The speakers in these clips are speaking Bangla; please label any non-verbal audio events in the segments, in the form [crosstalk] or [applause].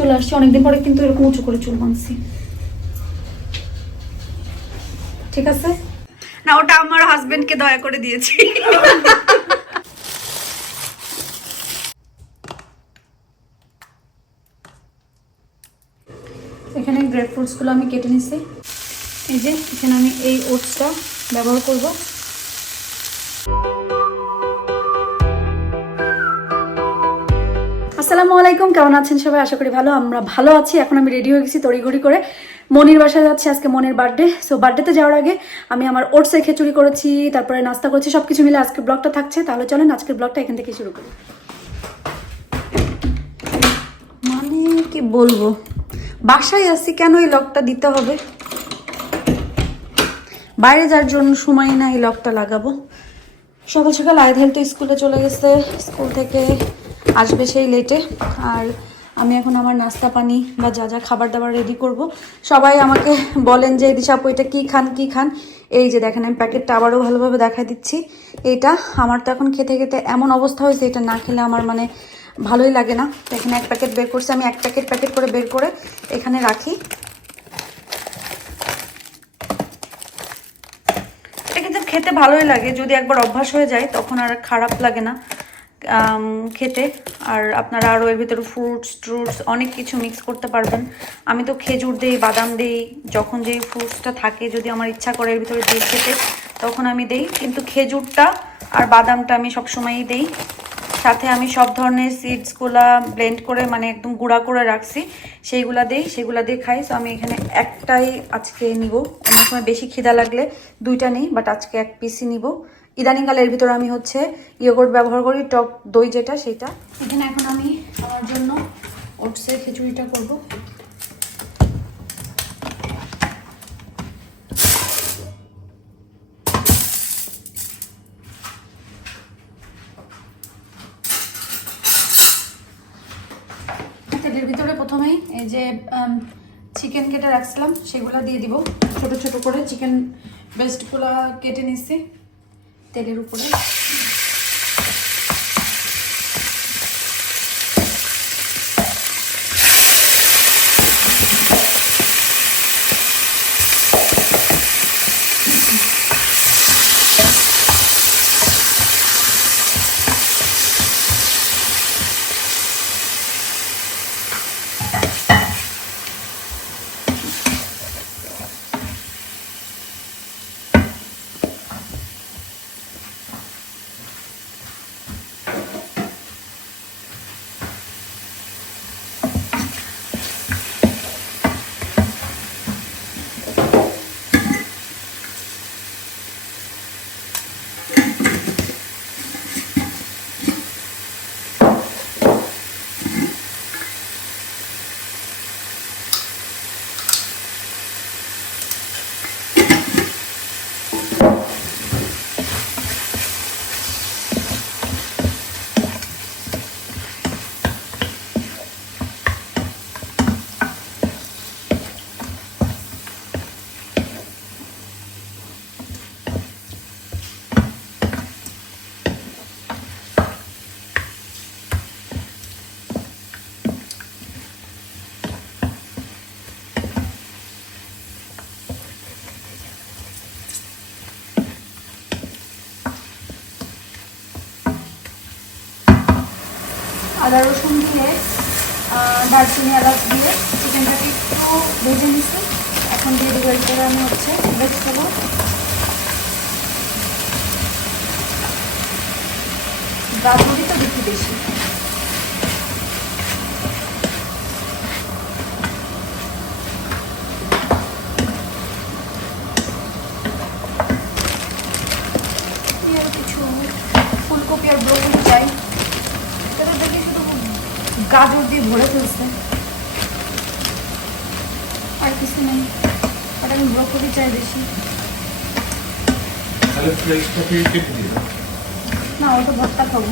চলে আসছি অনেকদিন পরে কিন্তু এরকম উঁচু করে চুল বাঁধছি। ঠিক আছে? না ওটা আমার হাজবেন্ডকে দয়া করে দিয়েছি। এখানে গ্রেপ ফ্রুটসগুলো আমি কেটে নিছি। এই যে এখানে আমি এই ওটসটা ব্যবহার করব। আসসালামু আলাইকুম, কেমন আছেন সবাই? আশা করি ভালো। আমরা ভালো আছি। এখন আমি রেডি হয়ে গেছি তড়িঘড়ি করে। মনির বাসায় যাচ্ছি আজকে মনির বার্থডে। সো বার্থডেতে যাওয়ার আগে আমি আমার ওটসের খিচুড়ি করেছি, তারপরে নাস্তা করেছি সব কিছু মিলে আজকের ব্লগটা থাকছে। তাহলে চলেন, আজকের ব্লগটা এখান থেকে শুরু করি। মানে কি বলব? বাসায় আছি, কেন এই লকটা দিতে হবে? বাইরে যার জন্য সময় না এই লকটা লাগাবো। সকাল সকাল আয়ধাল তো স্কুলে চলে গেছে। স্কুল থেকে আসবে সেই লেটে আর আমি এখন আমার নাস্তা, পানি বা যা যা খাবার দাবার রেডি করব। সবাই আমাকে বলেন যে দিশাপু এটা কী খান কী খান? এই যে দেখেন, আমি প্যাকেটটা আবারও ভালোভাবে দেখা দিচ্ছি। এটা আমার তো এখন খেতে খেতে এমন অবস্থা হয়েছে, এটা না খেলে আমার মানে ভালোই লাগে না। এখানে এক প্যাকেট বের করছি, আমি এক প্যাকেট প্যাকেট করে বের করে এখানে রাখি। এটা কিন্তু খেতে ভালোই লাগে। যদি একবার অভ্যাস হয়ে যায়, তখন আর খারাপ লাগে না। খেতে। আর আপনারা আরও এর ভিতরে ফ্রুটস ট্রুটস অনেক কিছু মিক্স করতে পারবেন। আমি তো খেজুর দিই, বাদাম দিই, যখন যেই ফ্রুটসটা থাকে, যদি আমার ইচ্ছা করে এর ভিতরে দিয়ে খেতে, তখন আমি দেই। কিন্তু খেজুরটা আর বাদামটা আমি সবসময়ই দেই। সাথে আমি সব ধরনের সিডসগুলা ব্লেন্ড করে মানে একদম গুঁড়া করে রাখছি, সেইগুলা দিই সেগুলা দিয়ে খাই। তো আমি এখানে একটাই আজকে নিব। অনেক সময় বেশি খিদা লাগলে দুইটা নেই বাট আজকে এক পিসই নিব। ইদানিংকালে এর ভিতরে আমি হচ্ছে ইয়োগর্ট ব্যবহার করি, টক দই যেটা সেটা এখানে এখন আমি আমার জন্য ওটসের খিচুড়িটা করব। ভিতরে প্রথমেই এই যে চিকেন কেটে রাখছিলাম, সেগুলো দিয়ে দিব। ছোট ছোট করে চিকেন বেস্টগুলো কেটে নিচ্ছি। তেলের উপরে আদা রসুন দিয়ে দারচিনি, এলাচ দিয়ে চিকেনটাকে একটু ভেজে নিচ্ছি এখন দিয়ে দেবো এরপরে আমি হচ্ছে ভেজিটেবল গাজরই তো বিক্রি বেশি এই আরও কিছু ফুলকপি আর ব্রকলি চাই এটা দেখি শুধু গাজর দিয়ে ভরে ফেলছে আর কিছু নেই আর আমি দিও। না, ওটা ভর্তা খাব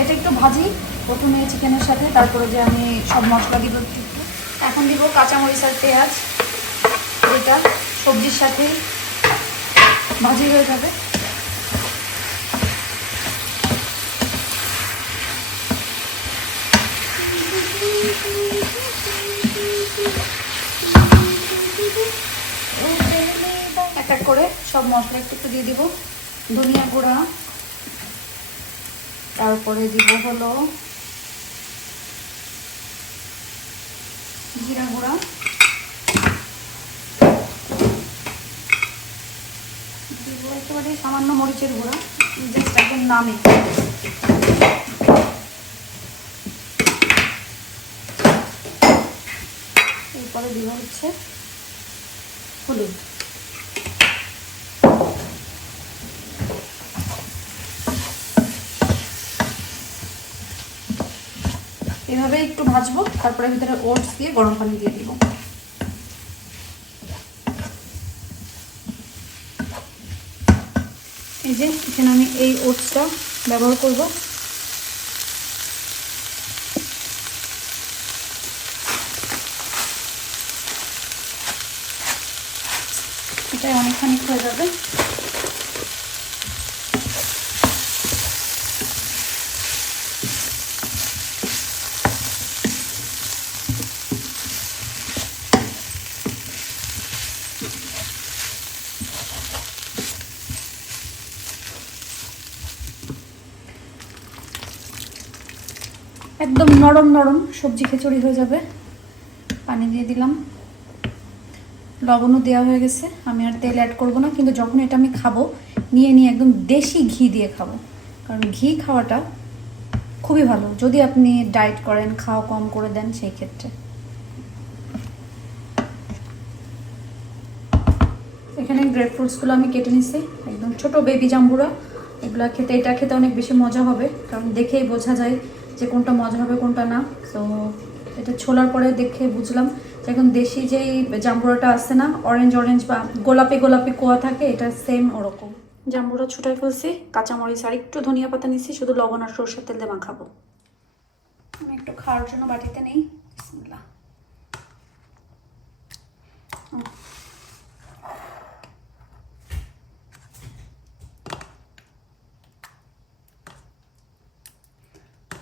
এটা একটু ভাজি, প্রথমে চিকেনের সাথে, তারপরে যে আমি সব মশলা দিব একটু। এখন দিব কাঁচামরিচ আর পেঁয়াজ। এটা সবজির সাথেই ভাজি হয়ে যাবে। এক করে সব মশলা একটু একটু দিয়ে দিব। ধনিয়া গুঁড়া। তারপরে দিব হলো জিরা গুঁড়া। দিব একেবারে সামান্য মরিচের গুঁড়া জাস্ট একদম নামে এরপরে দিব হচ্ছে হলুদ। এভাবে একটু ভাজবো, তারপরে ভিতরে ওটস দিয়ে গরম পানি দিয়ে দিব। এই যে, এখানে আমি এই ওটসটা ব্যবহার করব। এটাই অনেকখানি হয়ে যাবে একদম নরম নরম সবজি খিচুড়ি হয়ে যাবে। পানি দিয়ে দিলাম। লবণও দেওয়া হয়ে গেছে। আমি আর তেল অ্যাড করব না, কিন্তু যখন এটা আমি খাব, নিয়ে নিয়ে একদম দেশি ঘি দিয়ে খাব। কারণ ঘি খাওয়াটা খুবই ভালো, যদি আপনি ডায়েট করেন, খাওয়া কম করে দেন সেই ক্ষেত্রে। এখানে গ্রেপ ফ্রুটসগুলো আমি কেটে নিছি। একদম ছোট বেবি জাম্বুরা। এগুলো খেতে, এটা খেতে অনেক বেশি মজা হবে, কারণ দেখেই বোঝা যায় যে কোনটা মজা হবে, কোনটা না। তো এটা ছোলার পরে দেখে বুঝলাম যে এখন দেশি যেই জাম্বুরাটা আছে না অরেঞ্জ অরেঞ্জ বা গোলাপি গোলাপি কোয়া থাকে, এটা সেম ওরকম। জাম্বুরা ছুটাই ফেলছি, কাঁচামরিচ আর একটু ধনিয়া পাতা নিচ্ছি শুধু লবণ আর সরষের তেল দিয়ে মাখাবো। আমি একটু খাওয়ার জন্য বাটিতে নেই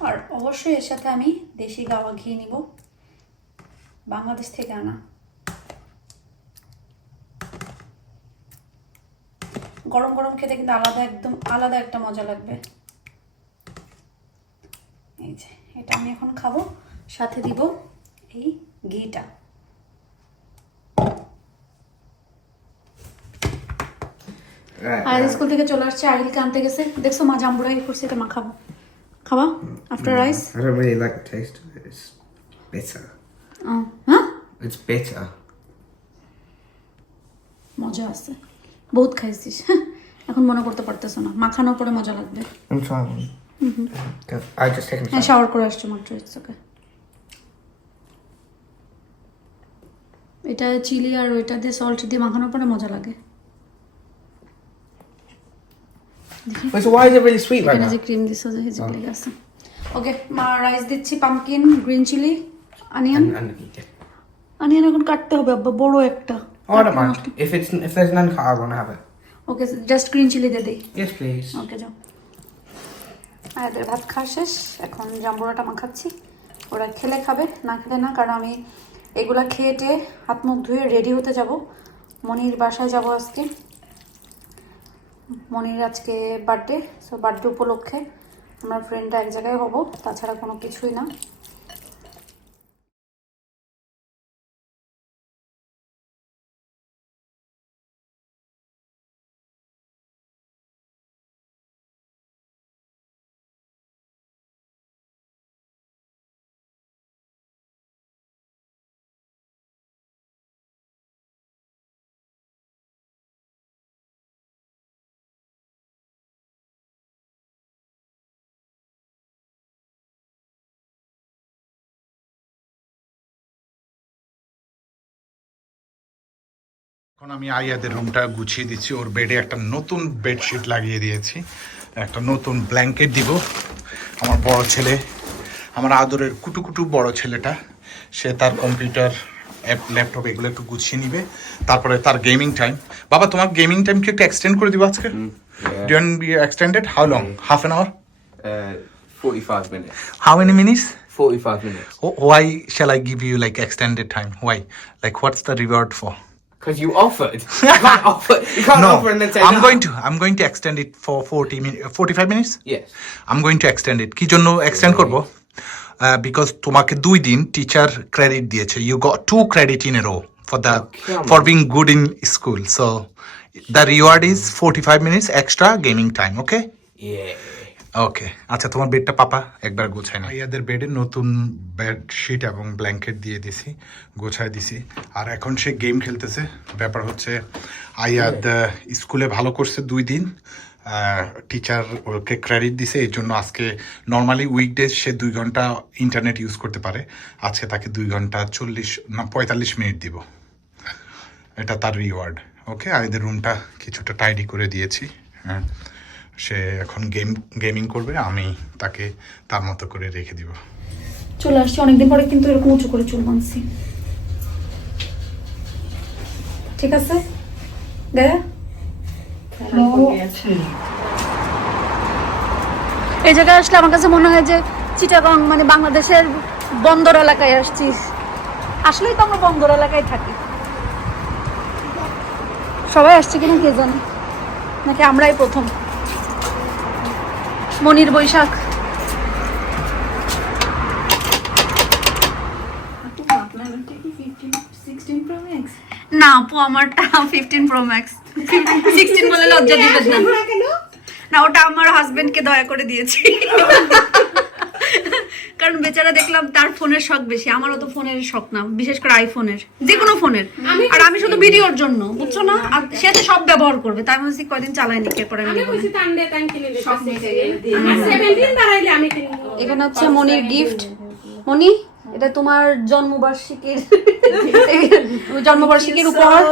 আর অবশ্যই এর সাথে আমি দেশি গাওয়া ঘি নিব। বাংলাদেশ থেকে আনা। গরম গরম খেতে কিন্তু আলাদা একদম আলাদা একটা মজা লাগবে। এই যে এটা আমি এখন খাব সাথে দিব এই ঘিটা। Right. আর স্কুল থেকে চলে আসছে আহিলকে আনতে গেছে। দেখছ মা জাম্বুরাই করছে এটা মা খাব। খাবা after rice I don't really like the taste of it. It's bitter. হ্যাঁ It's bitter. মজা আছে বহুত খাইছিস হ্যাঁ, [laughs] এখন মনে করতে পারতেছো না মাখানোর পরে মজা লাগবে I'm trying. Okay, I just taken হ্যাঁ some. শাওয়ার করে আসছো মাত্র ইটস ওকে এটা চিলি আর ওইটা দিয়ে সল্ট দিয়ে মাখানোর পরে মজা লাগে Wait, so why is it really sweet like that? Cream দিছো যে হেজিগুলি আছে ওকে মা রাইস দিচ্ছি pumpkin green chilli onion And, and onion এখন কাটতে হবে আব্বা বড় একটা। Oh, I don't mind. If it's if there's none cut, I won't have it. Okay just green chilli দিয়ে দিই। Yes, please. ওকে যাও। আর এদের ভাত খাওয়া শেষ। এখন জাম্বুরাটা মাখাচ্ছি। ওরা খেলে খাবে না খেলে না কারণ আমি এগুলা খেয়ে টেয়ে হাত মুখ ধুয়ে রেডি হতে যাব। মনির বাসায় যাব আজকে। মনির আজকে বার্থডে সো বার্থডে উপলক্ষে আমরা ফ্রেন্ডরা এক জায়গায় হব, তাছাড়া কোনো কিছুই না। এখন আমি আয়াদের রুমটা গুছিয়ে দিচ্ছি। ওর বেডে একটা নতুন বেডশিট লাগিয়ে দিয়েছি। একটা নতুন ব্ল্যাঙ্কেট দিব। আমার বড় ছেলে আমার আদরের কুটু কুটু বড় ছেলেটা সে তার কম্পিউটার অ্যাপ ল্যাপটপ এগুলো একটু গুছিয়ে নিবে। তারপরে তার গেমিং টাইম বাবা তোমার গেমিং টাইম কি একটু এক্সটেন্ড করে দিব আজকে? Do be extended how long half an hour 45 minutes. How many minutes 45 minutes. Why shall I give you like extended time? Why? Like, what's the reward for? Because you offered. You can't offer. You can't No, offer and then say I'm no. going to I'm going to extend it for 40 minutes 45 minutes Yes. I'm going to extend it কি জন্য এক্সটেন্ড করব বিকজ তোমাকে দুই দিন টিচার ক্রেডিট দিয়েছে you got two credit in a row for the for being good in school so the reward is forty five minutes extra gaming time okay Yeah. Okay আচ্ছা তোমার বেডটা পাপা একবার গোছায় না ইয়াদের বেডে নতুন বেডশিট এবং ব্ল্যাঙ্কেট দিয়ে দিছি, গোছায় দিছি। আর এখন সে গেম খেলতেছে। ব্যাপার হচ্ছে, আয়াদ স্কুলে ভালো করছে দুই দিন। টিচার ওকে ক্রেডিট দিছে, এই জন্য আজকে নর্মালি উইকডেজ সে দুই ঘণ্টা ইন্টারনেট ইউজ করতে পারে। আজকে তাকে দুই ঘণ্টা চল্লিশ, না, পঁয়তাল্লিশ মিনিট দিব। এটা তার রিওয়ার্ড ওকে আমাদের রুমটা কিছুটা টাইডি করে দিয়েছি। হ্যাঁ। সে এখন গেম গেমিং করবে আমি তাকে তার মতো করে রেখে দিব। চলে আসছি অনেকদিন পরে কিন্তু এরকম উঁচু করে চুল বাঁধছি। ঠিক আছে? এই জায়গায় আসলে আমার কাছে মনে হয় যে চিটাগং মানে বাংলাদেশের বন্দর এলাকায় আসছি আসলেই তো আমরা বন্দর এলাকায় থাকি। সবাই আসছে কিনা কে জানে? নাকি আমরাই প্রথম? মনির বৈশাখ। না আপু আমারটা ফিফটিন প্রো ম্যাক্স সিক্সটিন বলে লজ্জা দিবেন না। [laughs] না ওটা আমার হাজবেন্ডকে দয়া করে দিয়েছি। [laughs] কারণ বেচারা দেখলাম তার ফোনের শখ বেশি। আমারও তো ফোনের শখ না বিশেষ করে আইফোনের। যে কোনো ফোনের আর আমি শুধু ভিডিওর জন্য বুঝছ না? আর সে তো সব ব্যবহার করবে। তাই আমি বলছি কয়দিন চালাইনি কে করে আমি আমি নেব না। কইছি তান্ডে তান কিনে দিতেছি আমার 17 দাঁড়াইলে আমি এখানে হচ্ছে মনির গিফট মনি এটা তোমার জন্মবার্ষিকীর [laughs] জন্মবার্ষিকীর উপহার।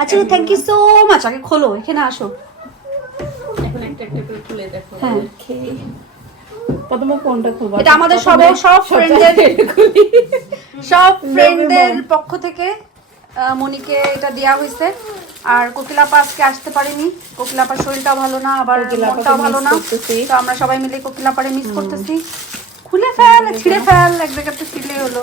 আচ্ছা থ্যাংক ইউ সো মাচ আগে খোলো এখানে আসো। এখন একটা একটা করে খুলে দেখো। হ্যাঁ। প্রথমে কোনটা খুলবো এটা আমাদের সব সব ফ্রেন্ডদের সব ফ্রেন্ডদের পক্ষ থেকে মনিকে এটা দেওয়া হয়েছে। আর কোকিলাপা আজকে আসতে পারেনি। কোকিলাপার শরীরটাও ভালো না আবার মনটাও ভালো না। তো আমরা সবাই মিলে কোকিলাপারে মিস করতেছি। খুলে ফেল ছিঁড়ে ফেল। এক জায়গাতে ছিঁড়লেই হলো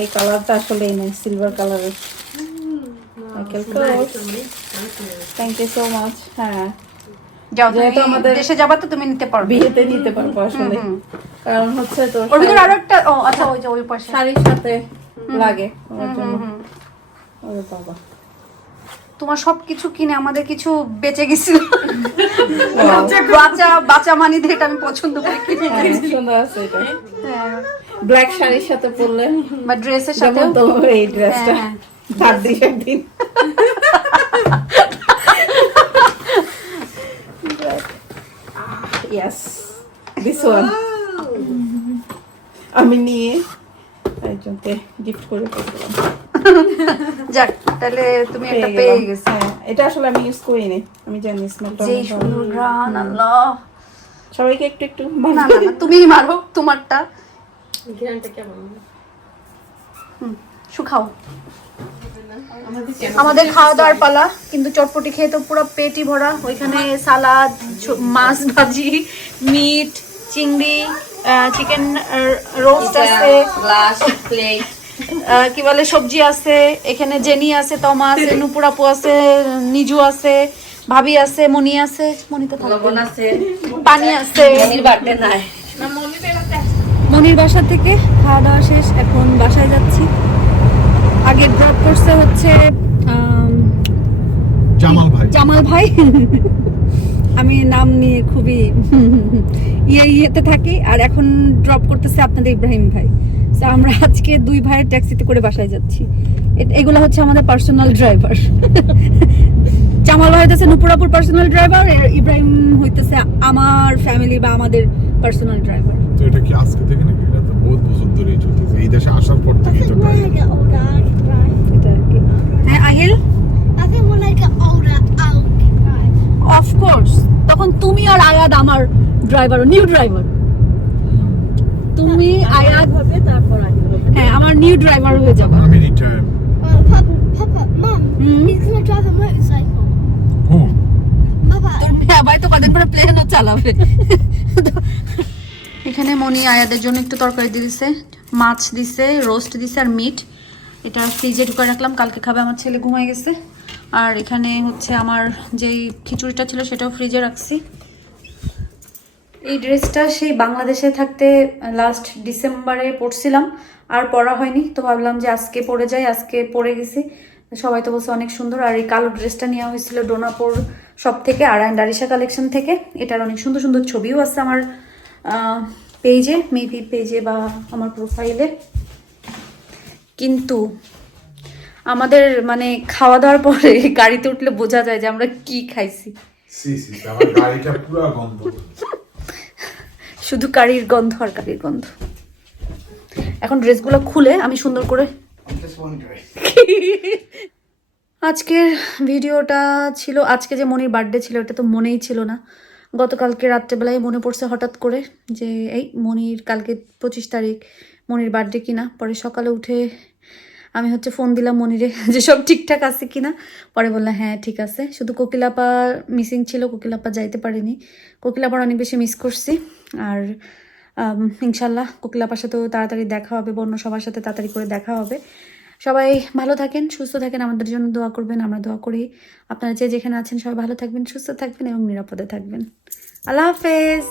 এই কালারটা আসলে নেই সিলভার কালারের থ্যাংক ইউ সো মাচ হ্যাঁ। যাও যেহেতু আমাদের- দেশে যাবা তো তুমি নিতে পারবে। বিয়েতে নিতে পারব আসলে। কারণ হচ্ছে তো ওর ভিতরে আরও একটা ও আচ্ছা ওই যে ওই পাশে। শাড়ির সাথে লাগে ওর জন্য। ওরে বাবা। তোমার সবকিছু কিনে আমাদের কিছু বেঁচে গেছিল। বাচ্চা বাচ্চা মানি এটা আমি পছন্দ করি। কিনে হ্যাঁ, সুন্দর আছে এটা। ব্ল্যাক শাড়ির সাথে পরলে বা ড্রেসের সাথে এই ড্রেসটা হ্যাঁ, একদিন ইয়াস দিস আমি নিয়ে একজনকে গিফট করে ফেললাম যাক তাহলে তুমি একটা পেয়ে গেছো। হ্যাঁ এটা আসলে আমি ইউজ করিনি। আমি জানি স্মেলটা যেই সুন্দর ঘ্রাণ আল্লাহ। সবাইকে একটু একটু না না তুমিই মারো তোমারটা। ঘ্রাণটা কেমন? শুকাও। আমাদের খাওয়া দাওয়ার পালা কিন্তু চটপটি খেয়ে তো পুরো পেটি ভরা। ওইখানে সালাদ মাছ ভাজি মিট চিংড়ি চিকেন রোস্ট আছে। কি বলে সবজি আছে। এখানে জেনি আছে তমা আছে নুপুর আপু আছে নিজু আছে ভাবি আছে মনি আছে। মনি তো থাকবে পানি আছে। মনির বাসা থেকে খাওয়া দাওয়া শেষ এখন বাসায় যাচ্ছি। আগে ড্রপ করছে হচ্ছে জামাল ভাই। জামাল ভাই। আমি নাম নিয়ে খুবই ইয়ে ইয়েতে থাকি আর এখন ড্রপ করতেছে আপনাদের ইব্রাহিম ভাই। তো আমরা আজকে দুই ভাইয়ের ট্যাক্সিতে করে বাসায় যাচ্ছি। এগুলো হচ্ছে আমাদের পার্সোনাল ড্রাইভার জামাল ভাই হইতেছে নুপুরাপুর পার্সোনাল ড্রাইভার ইব্রাহিম হইতেছে আমার ফ্যামিলি বা আমাদের পার্সোনাল ড্রাইভার তো এটা কি আজকে থেকে নাকি? এটা তো বহুত বছর ধরেই চলতেছে। এই দেশে আসার পর থেকেই তো এটা আর কি? হ্যাঁ আহিল. অফকোর্স তখন তুমি আর আয়াদ আমার ড্রাইভার নিউ ড্রাইভার তুমি আয়াদ হবে তারপর হ্যাঁ আমার নিউ ড্রাইভার হয়ে যাবে। আমি রিটায়ার হুম? তো কদিন পরে প্লেনও চালাবে। এখানে মনি আয়াদের জন্য একটু তরকারি দিয়ে দিছে মাছ দিছে রোস্ট দিছে আর মিট এটা ফ্রিজে ঢুকে রাখলাম, কালকে খাবে, আমার ছেলে ঘুমাই গেছে। আর এখানে হচ্ছে আমার যেই খিচুড়িটা ছিল, সেটাও ফ্রিজে রাখছি। এই ড্রেসটা সেই বাংলাদেশে থাকতে লাস্ট ডিসেম্বরে পরছিলাম, আর পরা হয়নি। তো ভাবলাম যে আজকে পরে যাই, আজকে পরে গেছি। সবাই তো বলছে অনেক সুন্দর, আর এই কালো ড্রেসটা নেওয়া হয়েছিল ডোনাপুর সব থেকে, আর অ্যান্ড আরিশা কালেকশন থেকে। এটার অনেক সুন্দর সুন্দর ছবিও আছে আমার পেজে মেবি পেজে বা আমার প্রোফাইলে কিন্তু আমাদের মানে খাওয়া দাওয়ার পরে [laughs] গাড়িতে উঠলে বোঝা যায় যে আমরা কি খাইছি। [laughs] শুধু কারির গন্ধ আর কারির গন্ধ। এখন ড্রেসগুলো খুলে আমি সুন্দর করে. [laughs] আজকের ভিডিওটা ছিল আজকে যে মনির বার্থডে ছিল এটা তো মনেই ছিল না। গতকালকে রাত্রেবেলায় মনে পড়ছে হঠাৎ করে যে এই মনির কালকে পঁচিশ তারিখ মনির বার্থডে কিনা। পরে সকালে উঠে আমি হচ্ছে ফোন দিলাম মনিরে, [laughs] যে সব ঠিকঠাক আছে কিনা। পরে বললাম হ্যাঁ ঠিক আছে। শুধু কোকিলাপা মিসিং ছিল, কোকিলাপা যাইতে পারেনি। কোকিলাপার অনেক বেশি মিস করছি। আর ইনশাল্লাহ কোকিলাপার সাথেও তাড়াতাড়ি দেখা হবে, বন্য সবার সাথে তাড়াতাড়ি করে দেখা হবে। সবাই ভালো থাকেন, সুস্থ থাকেন, আমাদের জন্য দোয়া করবেন, আমরা দোয়া করি। আপনারা যে যেখানে আছেন, সবাই ভালো থাকবেন, সুস্থ থাকবেন এবং নিরাপদে থাকবেন। আল্লাহ হাফেজ।